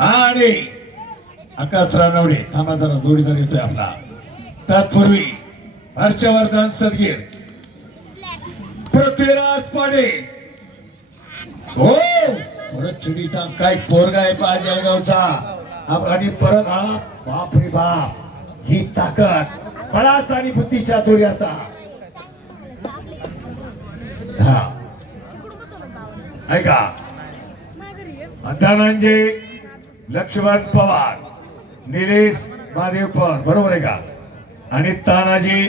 आणि आकाश रानवडे थांबा जरा जोडीदार येतोय आपला. तत्पूर्वी हर्षवर्धन सदगीर, पृथ्वीराज पाडे. हो परत चिडीचा काय पोरगा आहे पहा जळगावचा. आणि परत हा बापरे बाप ही ताकद बळाच आणि बुद्धीच्या जोड्याचा. हा ऐका धनंजय लक्ष्मण पवार, निलेश महादेव पवार बरोबर आहे का. आणि तानाजी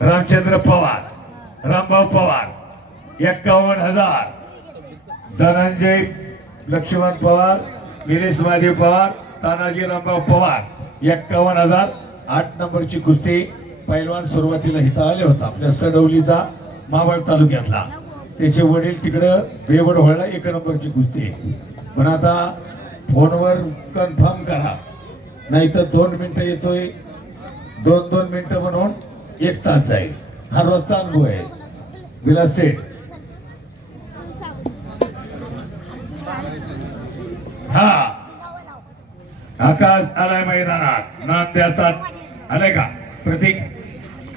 रामचंद्र पवार, रामभाऊ पवार 51,000. धनंजय लक्ष्मण पवार, निलेश महादेव पवार, तानाजी रामभाऊ पवार 51,000. 8 नंबरची कुस्ती. पैलवान सुरुवातीला इथं आले होता आपल्या सडवलीचा मावळ तालुक्यातला. त्याचे वडील तिकडं बेवड व्हायला 1 नंबरची कुस्ती. पण आता फोनवर कन्फर्म करा नाही तर 2 मिनिटं येतोय 2 मिनिटं म्हणून 1 तास जाईल. हा रोजचा अनुभव आहे. विलास सेठ हा आकाश आलाय मैदानात. नांद्याचा आलाय का प्रतीक.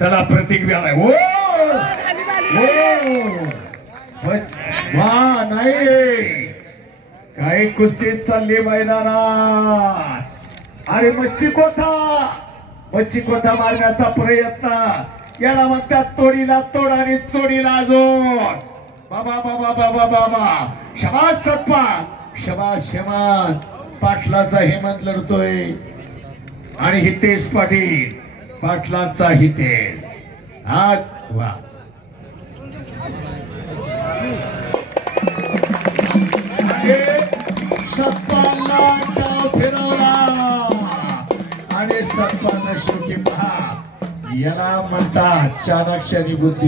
चला प्रतीक बी आलाय. हो वा नाही काही कुस्तीत चालली मैदानात. अरे मच्छी कोथा मारण्याचा प्रयत्न. याला म्हणतात तोडीला तोड आणि चोडीला जोड. बाबा बाबा बाबा बाबा शबाश सत्पा शबाश हेमंत. पाटलाचा हेमंत लढतोय आणि हितेश पाटील पाटलाचा हितेश. हा वा सत्पाला डाव फिरवला आणि सत्पानं शेवटी पहा याला म्हणतात चाणक्याची बुद्धी.